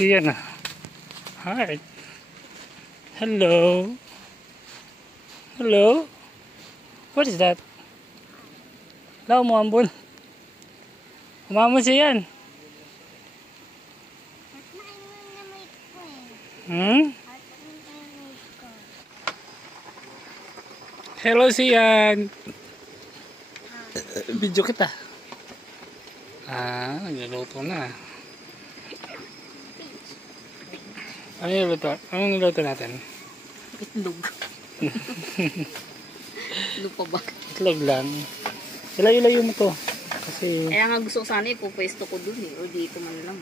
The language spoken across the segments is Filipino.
siya na. Heart. Hello. Hello. What is that? Hello, umambon. Umambon siya yan. Hello siyan. Video kita. Nagluluto na. Ano niluto? Ano niluto natin? Itlog. Itlog pa ba? Itlog lang. Ilayo-layo mo to. Kasi... Kaya nga gusto ko sana ipupwesto ko dun eh. O dito man lang.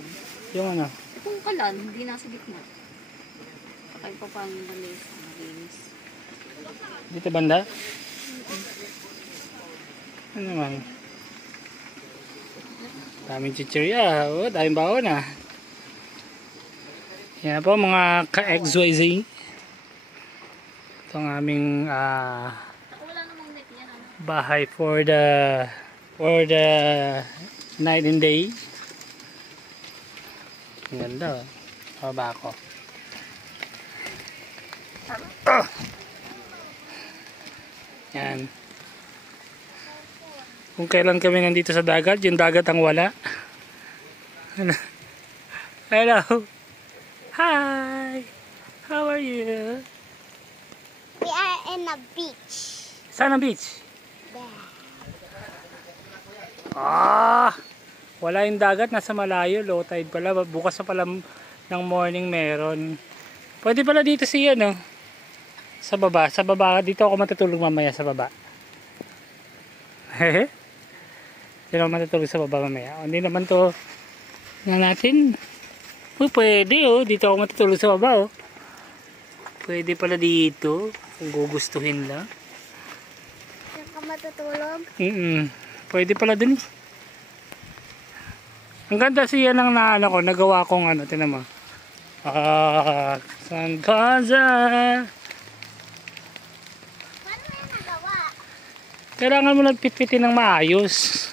Yung ano? Kung kalan, hindi nasa gitna. Pakay pa pang balis. Maginis. Dito banda? Ano naman? Daming chichirya. Oh, daming baon ah. Yan po mga ka-XYZ. Ito ang aming bahay for the night and day. Ang ganda. Baba ako. Yan. Kung kailan kami nandito sa dagat, yung dagat ang wala. Hello. Hi. How are you? We are in a beach. Saan ang beach? There. Wala yung dagat, nasa malayo, low tide pala. Bukas na pala ng morning meron. Pwede pala dito siya, no? Sa baba, dito ako matutulog mamaya sa baba. Hehe. Dito ako matutulog sa baba mamaya. Hindi naman to na natin. Uy, pwede oh. Dito ako matutulog sa baba oh. Pwede pala dito. Kung gugustuhin lang. Saan ka matutulog? Pwede pala dun. Ang ganda siya ng naano ko. Nagawa kong ano. Tinan mo. Sangkaza. Paano mo yung nagawa? Kailangan mo lang pitpitin ng maayos.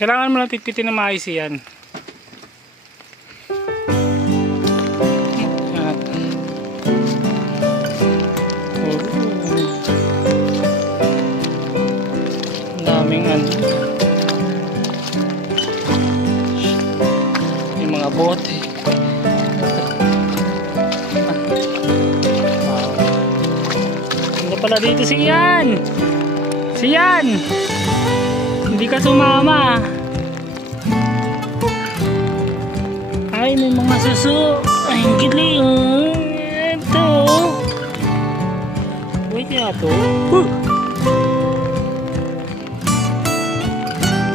Kailangan mo lang pitpitin ng maayos yan. Ang daming ano. Yung mga bote. Ano pala dito si Ian? Si Ian! Hindi ka sumama. Ay, may mga suso. Ay, ang giling. Ito. Wait nga to.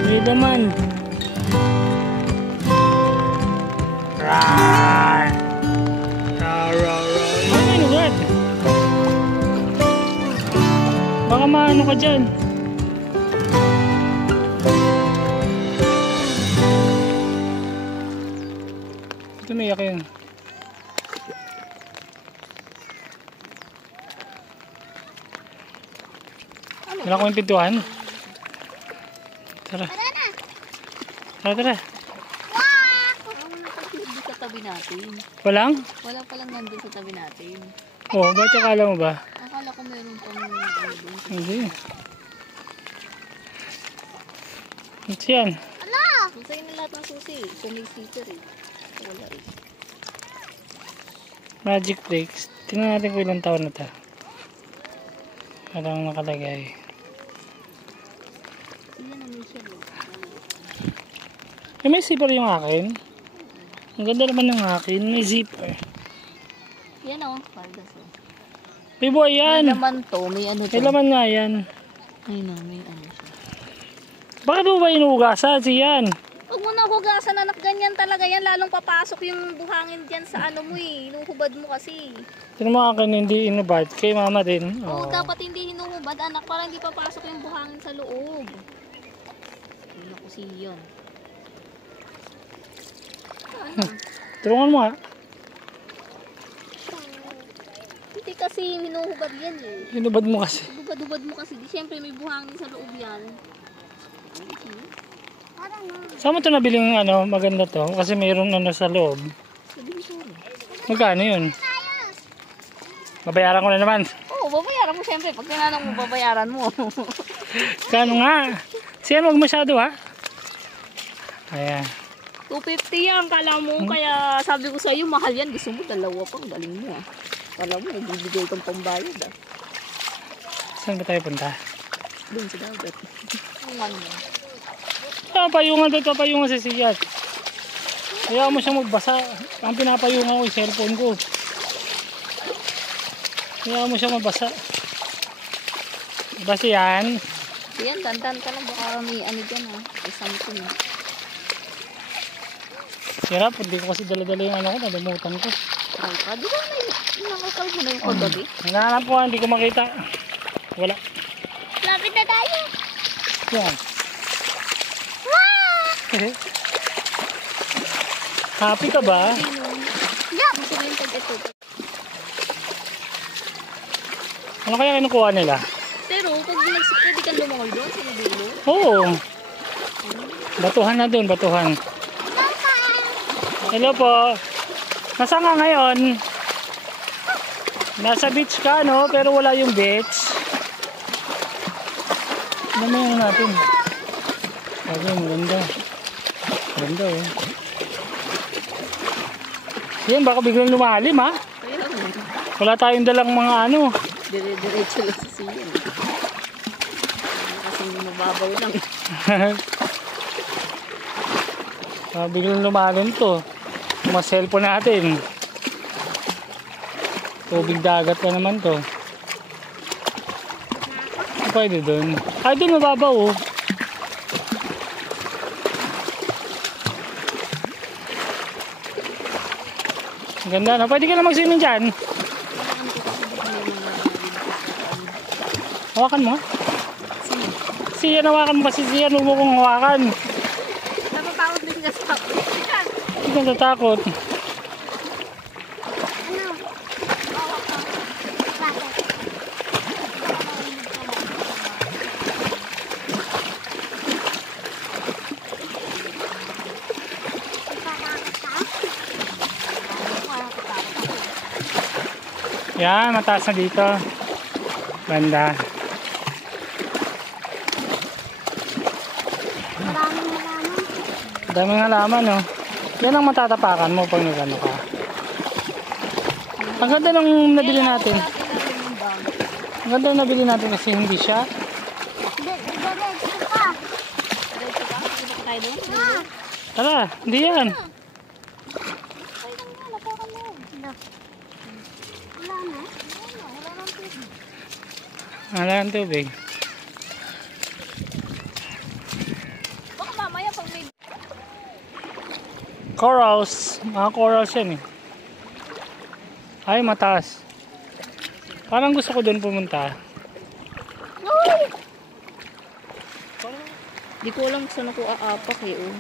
May laman. Rar. Rar, rar, rar. Oh my God. Baka maano ka dyan. Tumiyak yun. Wala ko yung pintuan. Tara. Tara na. Tara. Walang nandun sa tabi natin. Walang? Wala palang nandun sa tabi natin. Oh, ba't akala mo ba? Akala ko meron pang ano dun. Hindi. Ito yan. Ano? Sa'yo na lahat ng susi. Kung may sticker eh. Wala eh. Magic Flakes. Tingnan natin kung ilang taon na ito. Parang nakalagay. Yan naman siya. May zipper yung akin. Ang ganda naman ng akin. May zipper. Yan o. Pardas o. May buhay yan. May laman to. May ano to. May laman nga yan. Ay no. May ano siya. Bakit mo ba inuugasan siyan? Huwag mo na hugasan anak. Ganyan talaga yan. Lalong papasok yung buhangin dyan sa ano mo eh. Inuhubad mo kasi. Tinan mo akin hindi inubad. Kay mama din. Oo, dapat hindi hinuhubad anak. Para hindi papasok yung buhangin sa loob. Yun ako siyon. Ano? Tulungan mo nga. Hindi kasi hinuhubad yan eh. Inubad mo kasi. Hubad-hubad mo kasi. Di syempre may buhangin sa loob yan. Parang na. Saan mo ito nabili yung ano, maganda to? Kasi mayroong ano sa loob. Magkano yun? Babayaran ko na naman. Oo, babayaran mo siyempre. Pag tinanong mo, babayaran mo. Kano nga? Siya, huwag masyado ha. Ayan. 250 yan, kala mo. Kaya sabi ko sa'yo, mahal yan. Gusto mo, dalawa pang galing mo ah. Kala mo, bibigay kang pambayad ah. Saan ba tayo punta? Doon sa dagat. Yung ano mo. Papayungan to, papayungan si Siyat. Kaya mo siya magbasa. Ang pinapayungan ko yung cellphone ko. Kaya mo siya mabasa. Basta yan. Yan, dandan ka lang. Baka may ano dyan ah. May something ah. Hirap, hindi ko kasi dala-dala yung ano ko, nalimutan ko. Di ba nakakal mo na yung kagabi? Hinahanap ko, hindi ko makita. Wala. Lapit na tayo. Yan. Wow! Happy ka ba? Yup! Gusto mo yung tag-ito. Ano kaya kinukuha nila? Pero pag pwede kang lumangoy doon sa dulo. Oo. Batuhan na doon, batuhan. Hello po. Nasaan ka ngayon? Nasa beach ka, no? Pero wala yung beach. Ano mo yung natin? Sabi, maganda. Maganda, oh. Yan, baka biglang lumalim, ha? Kaya ano, Wala tayong dalang mga ano. dire-diretso lang sa siyan. Kasi mababaw lang. Biglang lumalim to. Mas cellphone natin. Tubig dagat na naman to. Pwede dun. Ay, dun mababaw, oh. Ganda na. Pwede ka na mag-swimming dyan. Hawakan mo. Siya, hawakan mo kasi siya. Huwag mo kong hawakan. Natatakot din ka sa ako. Hindi ka natatakot. Ano? Bakit? Yan, mataas na dito. Banda. Maraming halaman. Daming halaman, no? Yan ang matatapakan mo pag nagano ka. Ang ganda ng nabili natin. Ang ganda ng nabili natin kasi hindi siya. Diretso ka. Tayo doon? Ah! Tara, hindi yan. Wala ng tubig. Baka mamaya pag may... Corals. Mga corals yan eh. Ay, mataas. Parang gusto ko doon pumunta. Di ko alam saan ako aapak eh. Oh.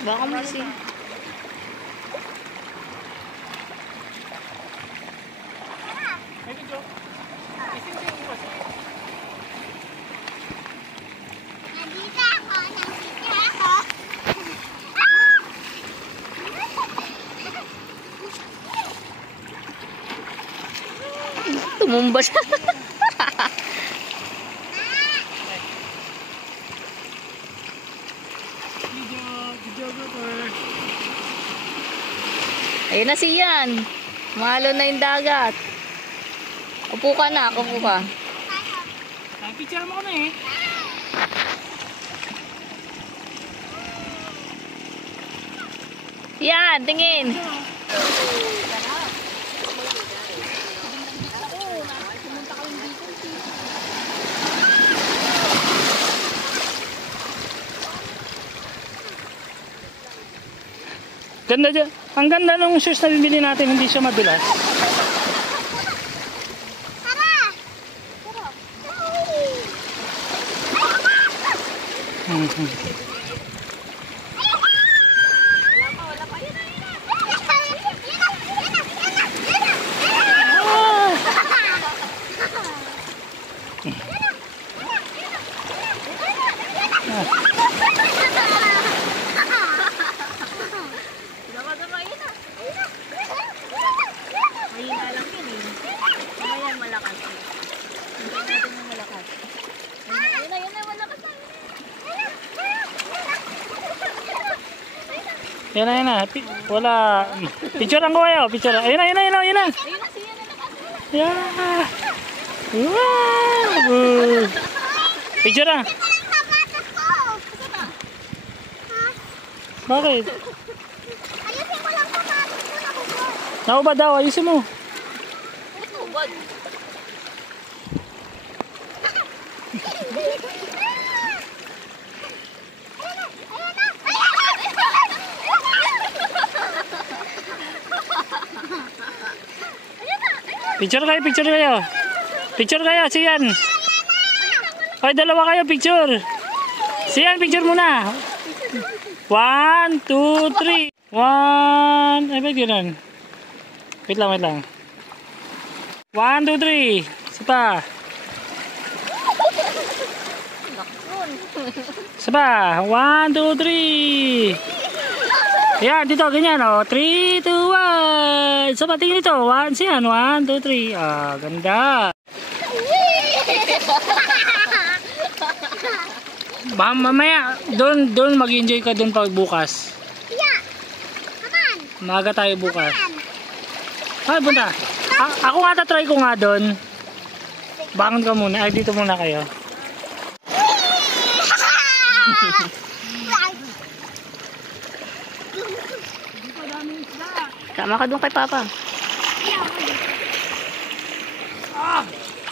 Baka masi. Nandito ako. Nandito ako. Tumumba siya. Ayun na siyan. Malo na yung dagat. Upo ka na, upo ka. Picture mo kami eh. Yan, tingin. Ganda dyan. Ang ganda ng shoes na bibili natin, hindi siya madulas. Mhm. Wala pa. Yun na. Dama, yun na. Mahina lang yun eh. Mamaya malakas. Hindi natin yung malakas. Yun na, malakas na. Yan na. Wala. Picture lang ko kayo. Picture. Ayun na. Ayun na, siya na. Yeah. Wow. Picture na. Bakit? Ayusin mo lang sapatos ko na kuko. Naubad daw. Ayusin mo. Oh, God. Picture kayo. Picture kayo, siyan. Ay, dalawa kayo, picture. Siyan, picture muna. 1, 2, 3. 1. Ay, ba't ganun? Wait lang. 1, 2, 3. Sapa. Sapa. 1, 2, 3. Yan, dito, ganyan, o. 3, 2, 1. Sapa, tingin dito. 1, siyan. 1, 2, 3. Ah, ganda. Mamaya, doon mag-enjoy ka doon pag bukas. Yeah. Come on. Maaga tayo bukas. Ay, punta. Ako nga tatry ko nga doon. Bangon ka muna. Ay, dito muna kayo. Tama ka doon kay Papa.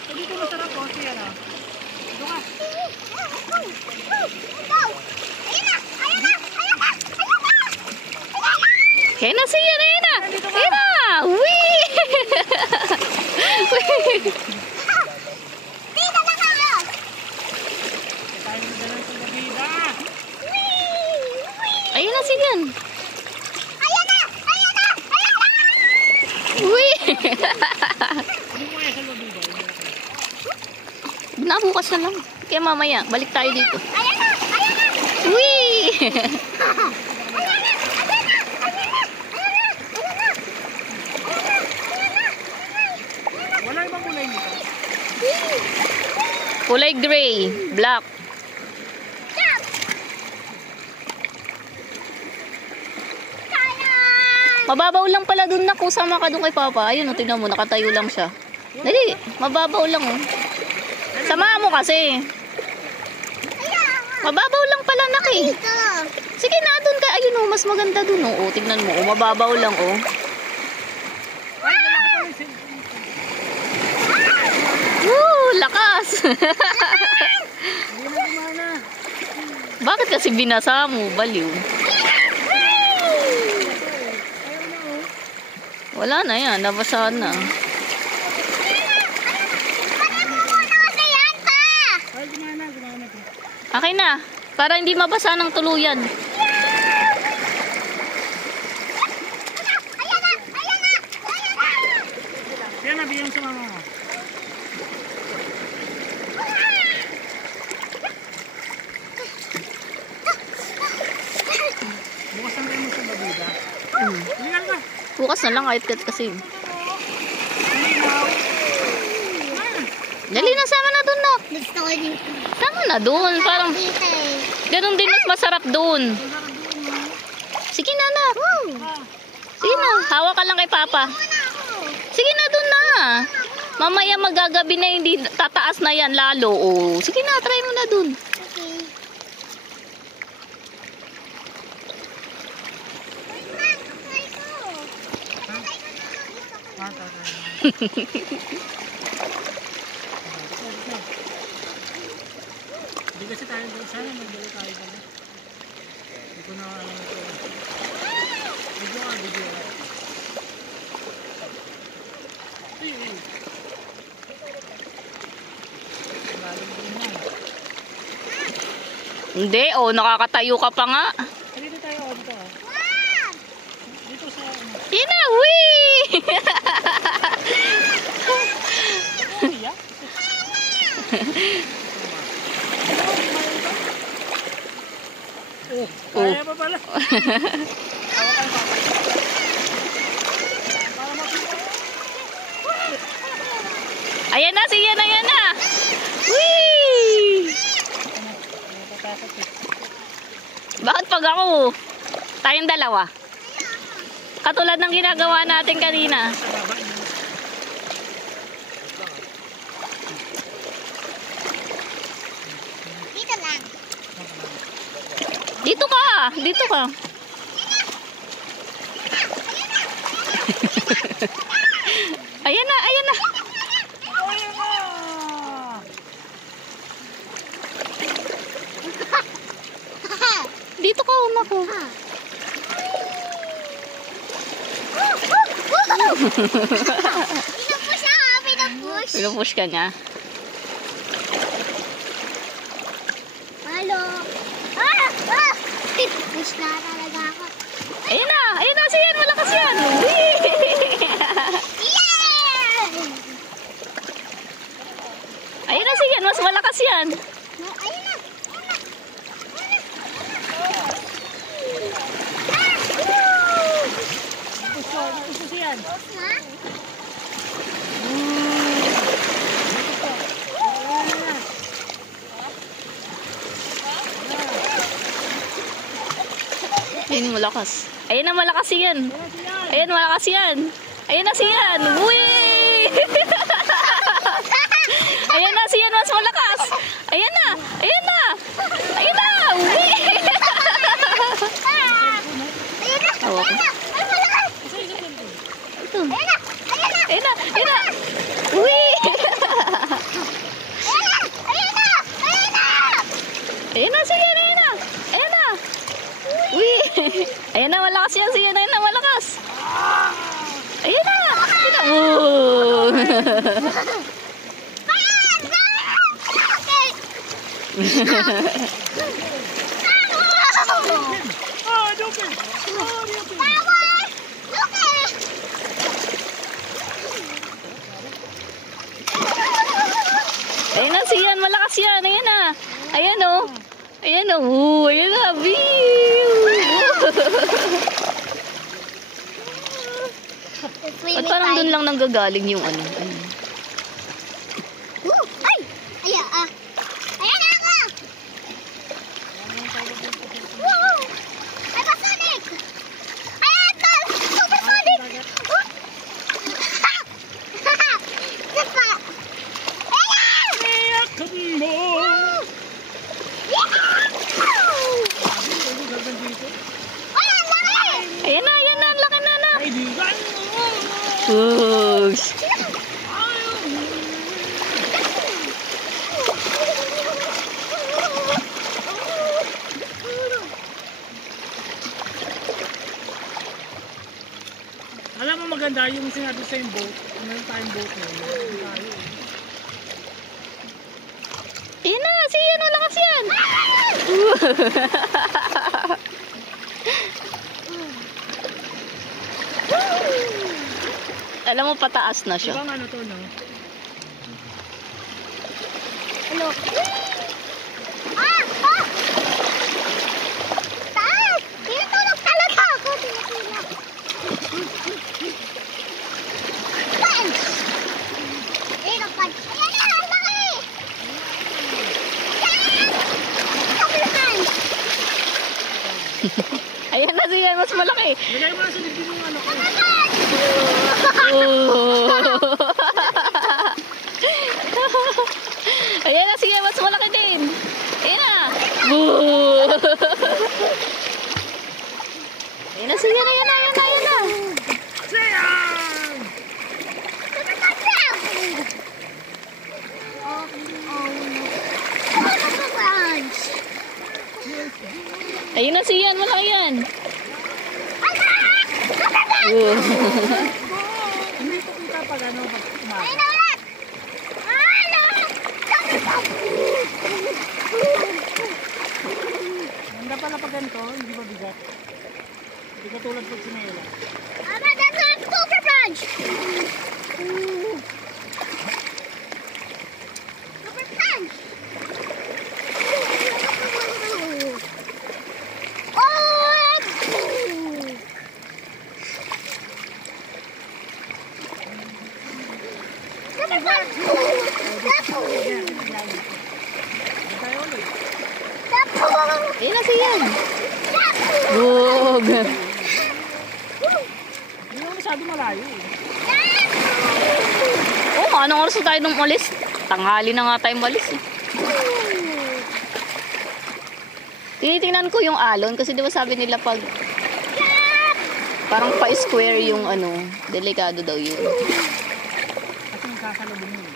Dito masarap po. Siya na. Doon ka. Kaya na siya na. Ayun na. Wee! Dito na kayo. Tayo na dalang sa gabida. Ayun na siya. Ayan na. Wee! Hindi mo kaya sa gabida. Nabukas na lang. Kaya mamaya, balik tayo dito. Ayan na. Wee! Wala ibang kulay nito. Kulay gray, black. Mababaw lang pala dun na kusama ka dun kay Papa. Ayun, tingnan mo, nakatayo lang siya. Dali, mababaw lang oh. Sama mo kasi. Mababaw lang pala nak eh. Dito. Sige na, dun ka. Ayun oh, mas maganda dun oh. Oh, tingnan mo, oh, mababaw lang oh. Woo, lakas. Bakit kasi binasa mo? Baliw. Wala na yan, nabasahan na. Okay na, para hindi mabasa ng tuluyan. Yan na, bigyan sa mama mo. Bukas na tayo mo sa gabida. Tingnan ka. Bukas na lang kahit kasi. Dali na, sama na dun, Nak. Gusto ko dito. Sama na dun, parang Dito eh. ganun din mas masarap dun. Sige na, Nak. Sige na, hawak ka lang kay Papa. Sige na dun na. Mamaya magagabi na, hindi tataas na yan lalo. Oh. Sige na, try mo na dun. Okay. Hindi kasi tayo sana magdala tayo pala. Hindi ko na alam ito. Video. Hindi, oh, nakakatayo ka pa nga. Dito tayo, dito ah. Dito sa ano. Yan na, wee! Iya? Oh, kaya pa pala. Ayan na, siya na, yan na. Wee! Bakit pag ako? Tayong dalawa. Katulad ng ginagawa natin kanina. Dito lang. Dito ka, dito ka. Ayan na, ayan na. Dito ka, una ko. Pinupush ako, pinupush. Pinupush ka niya. Halo. Ah! Push na talaga ako. Ayun na, siyan, malakas yan. Wee! Yeah! Ayun na, siyan, mas malakas yan. No, ayun na. Gusto siyan. Ha? Ayun, malakas. Ayun na, malakas yan. Ayun, malakas yan. Ayun na, siyan. Wee! Ayun na, siyan, mas malakas. Ayun na, ayun na. Ayun na, wee! Ayun na. Hawak ko. Ay, malakas. Ito. Ayun na. Ayun na. Ayun na, ayun na. Wee! Ayun na. Ayun na. Ayun na. Ayun na, siyan, ayun na. Ayun na. Wee! Ayun na, malakas yan, siyan. Ayun na, malakas. Ayun na. Ayun na. Oh! Ah, Joker! Ah, Joker! Ayun na, siyan, malakas yan. Ayun na. Ayan o. Ayan o. Ayun na. Biu! At parang dun lang nanggagaling yung ano. Ayun. Ay! Ayan na ako! Woo! Ay, Sonic! Ayan, tol! Super Sonic! Diba? Ayan! Iyakan mo! Ay, ang laki! Ayan na, ayan na. Ang laki na na. Kaibigan mo! Push! Alam mo maganda yung sinabi sa yung boat. Meron tayong boat na yun. Tayo. Ayan na, siyan. Malakas yan. Alam mo, pataas na siya. Ibang ano to, no? Ano? Ah! Ah! Taas! Tinutulog talaga ako. Tinutulog. Punch! Ayun ang punch. Ayan na! Ang laki! Ayan! Double punch! Ayan na, siyan. Mas malaki. Lagay mo na sa dibdib yung ano ko. Oh. Ayan na, sige, mas malaki din. Ayan na. Boo. Ayan na, sige, ayan na, ayan na, ayan na. Sayang! Punch! Ayun na, siyan, malaki yan. Oh. Hindi ko kita pag ano, pag umaga. Ayun na ulit! Ah! Double punch! mabigat. Hindi ka tulad pag sinayala. Mama, that's not Super Punch! Super Punch! Oh! Super Punch! Ayun na siya. Bug. Hindi naman masyado malayo eh. Oh, anong oras na tayo nung umalis? Tanghali na nga tayo umalis eh. Tinitingnan ko yung alon kasi di ba sabi nila pag parang pa-square yung ano, delikado daw yun. Kasi nagsasalubong yun.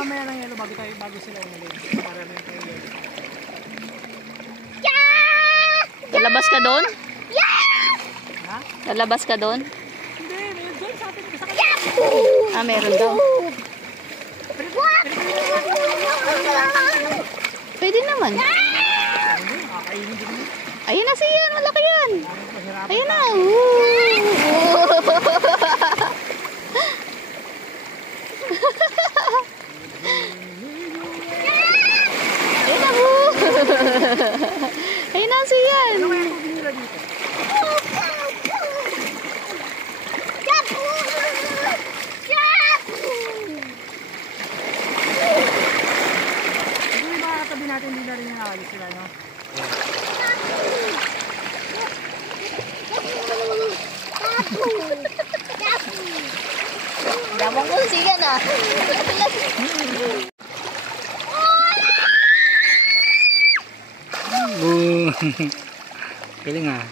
Mamaya ng yelo bago sila umalis. Para na tayo yelo. Lalabas ka doon? Ha? Lalabas ka doon? Hindi, mayroon doon sa atin. Sa kanila. Ah, meron daw. Pwede naman. Nakakainin din mo. Ayun na siya, malaki yan. Mahirapan. Ayun na. Ayun na. Ayun na siya. Ano kaya tubig nila dito? Hindi ba katabi natin hindi na rin nangawalis sila, no? Damang mo siya na. Galing ah.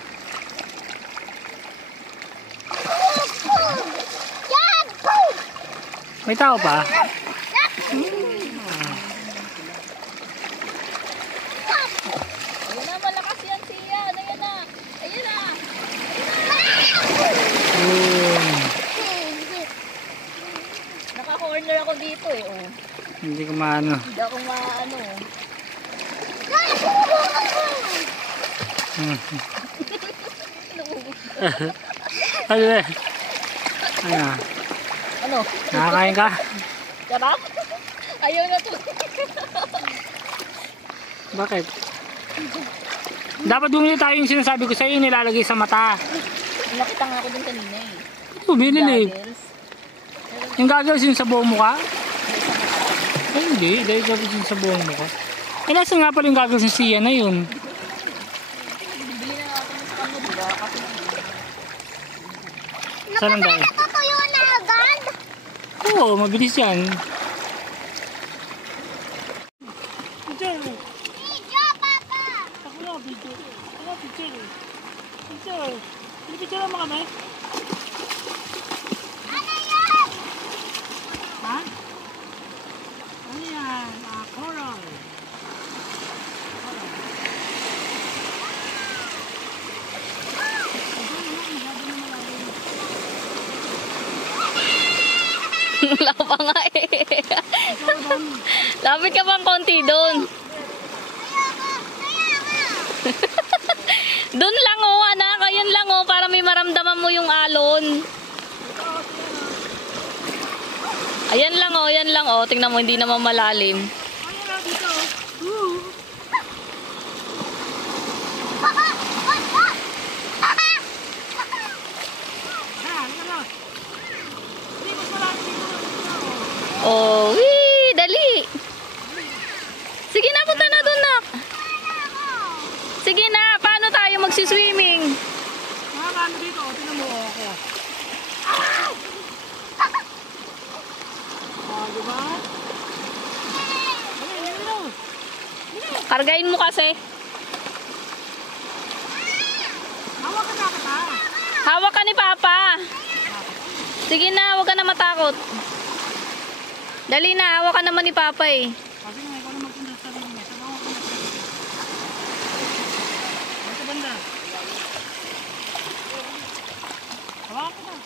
May tao pa? Ayun na, malakas yan siya. Ayun na. Ayun na. Naka-corner ako dito eh. Oh. Hindi ko maano. Hindi ako maano. Ano eh? Ano? Ano? Nakakain ka? Sarap? Ayaw na to. Bakit? Dapat bumili tayo yung sinasabi ko sa'yo, nilalagay sa mata. Nakita nga ako dun kanina eh. Bumili eh. Goggles. Yung gagawin yung sa buong mukha? Ay hindi, dahil gagawin yung sa buong mukha. Eh nasa nga pala yung gagawin yung siya na yun. Bibili na ako sa kanya, diba? Kasi Saan ang dahil? Natutuyo na agad. Oo, mabilis yan. Video, Papa. Ako na, video. Ako, picture. Picture. Pinipicture mo kami? Ano yan? Ha? Ano yan? Coral. wala pa nga eh. Lapit ka bang konti doon? Doon lang oh, anak. Ayan lang oh, para may maramdaman mo yung alon. Ayan lang oh, ayan lang oh. Tingnan mo, hindi naman malalim. Ano na dito? Oh, wee, dali. Sige na, punta na doon, nak. Sige na, paano tayo magsiswimming? Ano dito? Tingnan mo ako. Diba? Kargain mo kasi. Hawak ka na kita. Hawak ka ni Papa. Sige na, huwag ka na matakot. Dali na, hawak ka naman ni Papa eh. Kasi nga, ikaw na magpunta sa sarili niya. Sabaw ako na. Ito banda. Hawak ka na.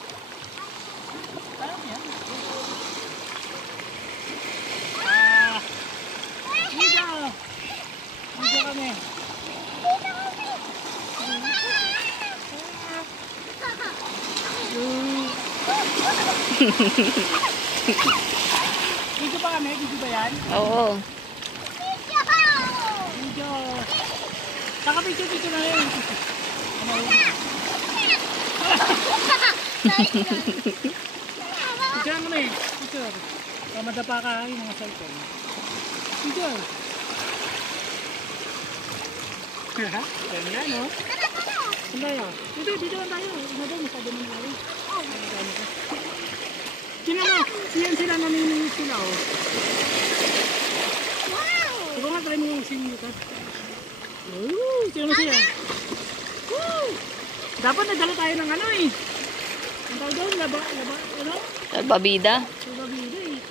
Video pa kami? Video ba yan? Oo. Video. Saka picture na yun. Ano yun? Picture mo na eh. Picture. Para madapa ka yung mga cellphone. Picture. Yan yan, no? Saan tayo? Dito lang tayo. Ano daw? Masabi mo na tayo. Sino na? Siyan sila, naniningit sila, oh. Diba nga, try mo yung sinukat. Sino na siya? Dapat nagdala tayo ng ano eh. Ang tawag doon, laba, ano? Babida. Lababida eh.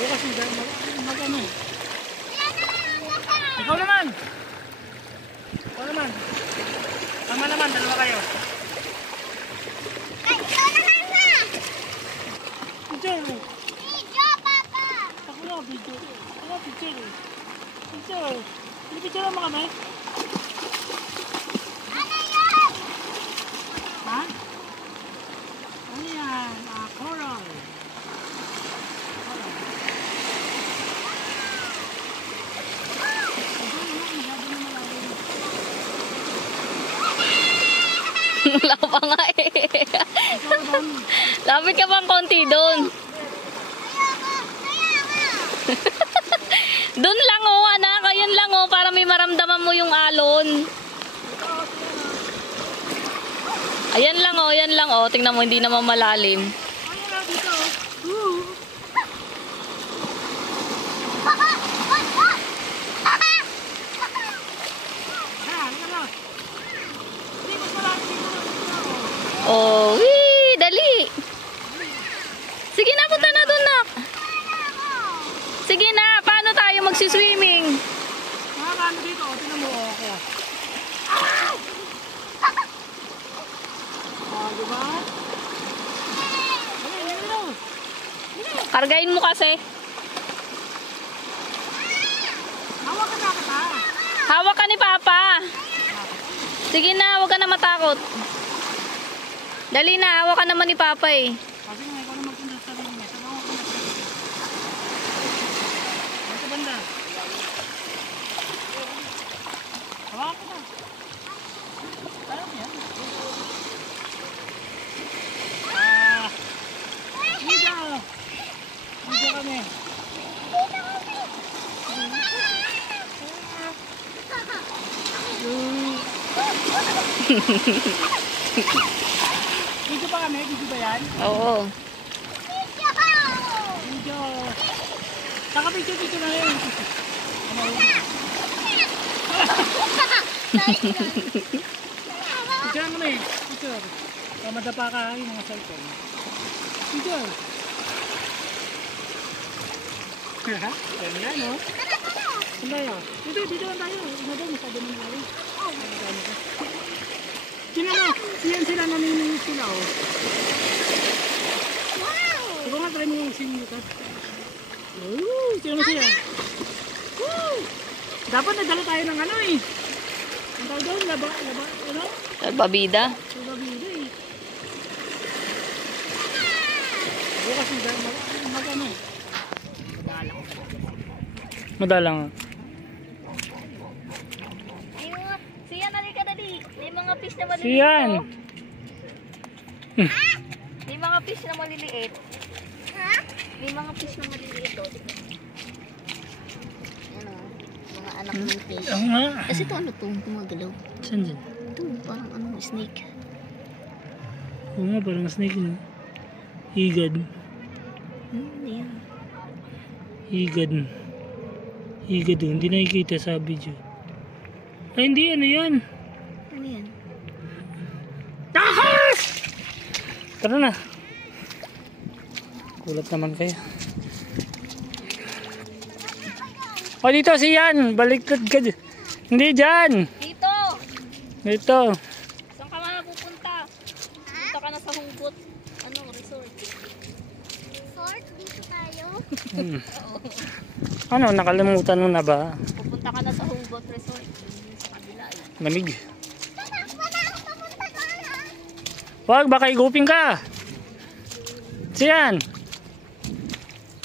Bukas mag-ano eh. Ikaw naman! Ikaw naman! Tama naman, dalawa kayo. Picture! Ako na, video. Ako, picture eh. Picture! Pinipicture mo kami? Ha? Ano yan? Coral. Wala pa nga eh. Lapit ka pang konti doon. Doon lang oh, anak. Ayan lang oh, para may maramdaman mo yung alon. Ayan lang oh. Tingnan mo, hindi naman malalim. Ano na dito? Oh, wee, dali. Sige na, punta na doon na. Sige na, paano tayo magsiswimming? Ano dito? Tingnan mo ako. Diba? Kargain mo kasi. Hawak ka na kita. Hawak ka ni Papa. Sige na, huwag ka na matakot. Dali na, hawak ka naman ni Papa eh. Kasi nga, ikaw na magpunta sa sarili mo. Sabaw ako na. Sa banda. Hawak ka na. Kaya mo yan. Video! Video kami. Video pa kami? Video ba yan? Oo. Video. Saka picture na yun. Ano yun? Picture mo na eh. Picture. Para madapa ka yung mga cellphone. Picture. Yan yan, no? Saan tayo? Dito lang tayo. Ano daw? Masabi mo na tayo. Sino na? Siyan sila, naniningit sila, oh. Diba nga, try mo yung sinukat. Sino na siya? Dapat nagdala tayo ng ano eh. Ang tawag doon, laba, ano? Babida. Lababida eh. Bukas mag-ano eh. Madalang. Siyan, halika dali. May mga fish na maliliit. Siyan! May mga fish na maliliit. May mga fish na maliliit. Ano, mga anak ng fish. Oo nga. Kasi ito ano to, gumagalaw. Saan dyan? Ito, parang ano, snake. Oo nga, parang snake no? Higad. Yan. Higad. Higad yun. Hindi nakikita sa video. Ay, hindi. Ano yan? Ano yan? Ahas! Tara na. Kulat naman kayo. O, dito siyan. Baliktad ka dyan. Hindi dyan. Dito! Dito. Saan ka nga pupunta? Punta ka na sa Hugot. Ano, resort. Resort? Dito tayo? Ano, nakalimutan mo na ba? Pupunta ka na sa Hugot Resort. Sa kabila. Lamig. Wag, baka igupin ka. Siyan.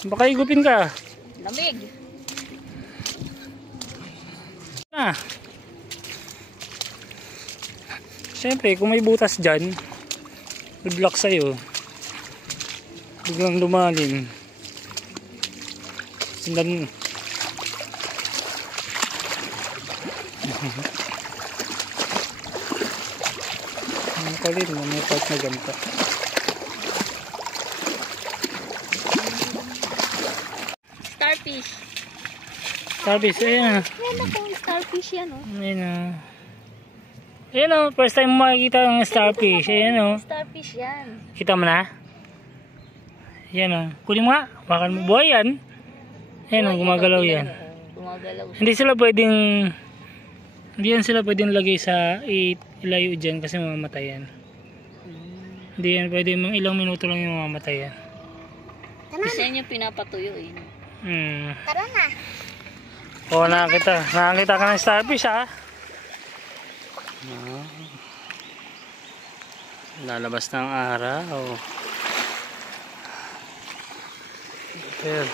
Baka igupin ka. Lamig. Ah. Siyempre, kung may butas dyan, good luck sa'yo. Biglang lumalim. Sindan. Ang kalit mo, may part na ganito. Starfish. Starfish, ayan. Yan ako, starfish yan oh. Ayan o. Ayan o, first time mo makikita ng starfish. Ayan o. Starfish yan. Kita mo na? Ayan o. Kunin mo nga. Bakan mo. Buhay yan. Ayan o, gumagalaw yan. Gumagalaw siya. Hindi yan sila pwedeng lagay sa ilayo dyan kasi mamamatay yan. Hindi yan pwede, ilang minuto lang yung mamamatay yan. Kasi yan yung pinapatuyo eh. Tara na. Oo, nakakita ka ng starfish ha. Lalabas ng araw. Ayan.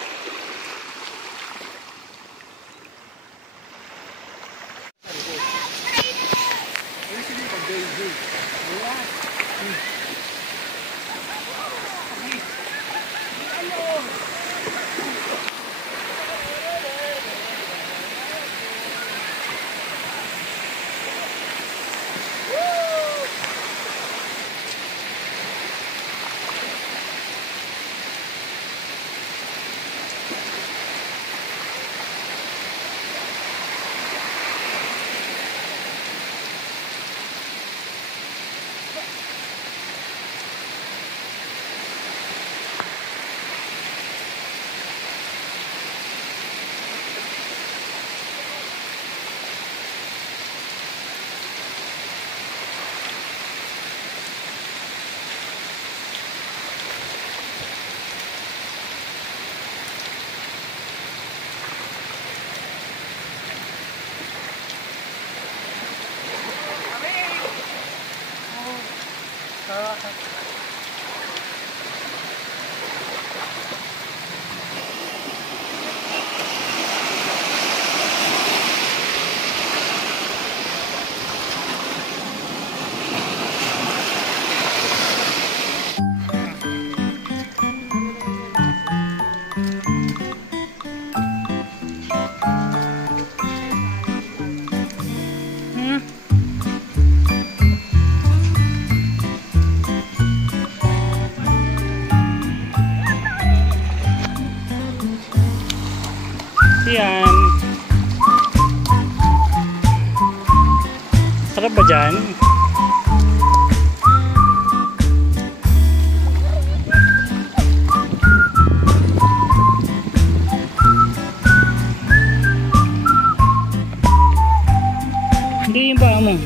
Yan. Sarap ba dyan? Hindi yung paa mo.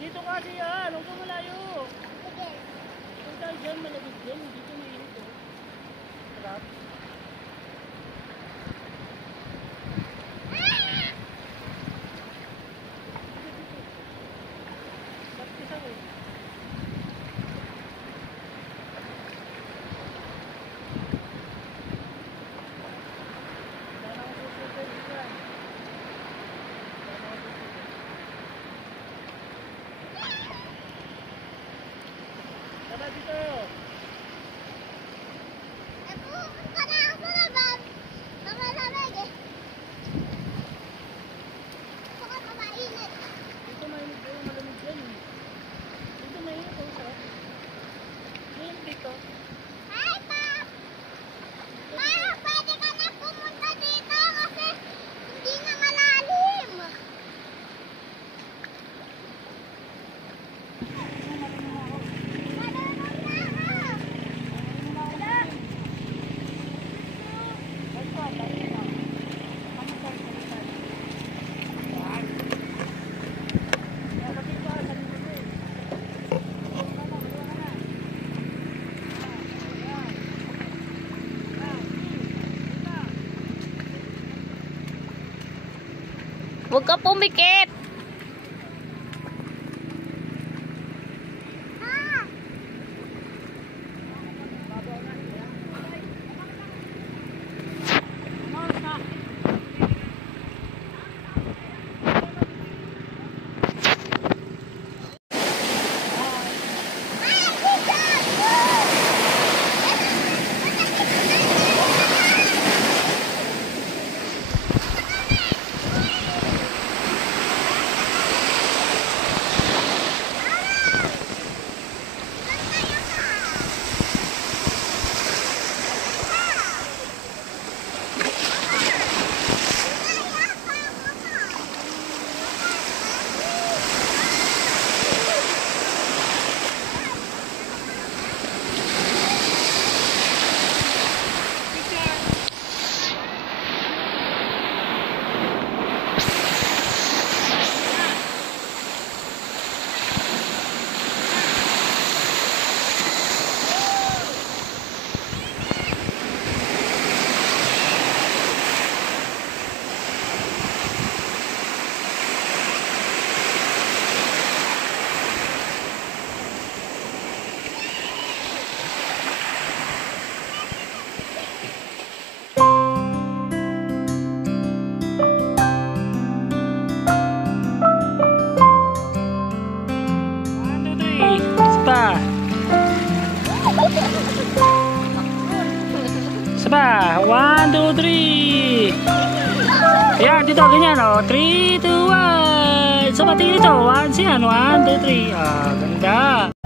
Dito kasi yan, huwag ka malayo. Kung tayo dyan, malagig dyan, dito mainit oh. Sarap. Huwag ka pumikit. Saba, 1, 2, 3. Yan, dito, ganyan, o. 3, 2, 1. Saba, tingin ito. 1, siyan. 1, 2, 3. Ah, ganda.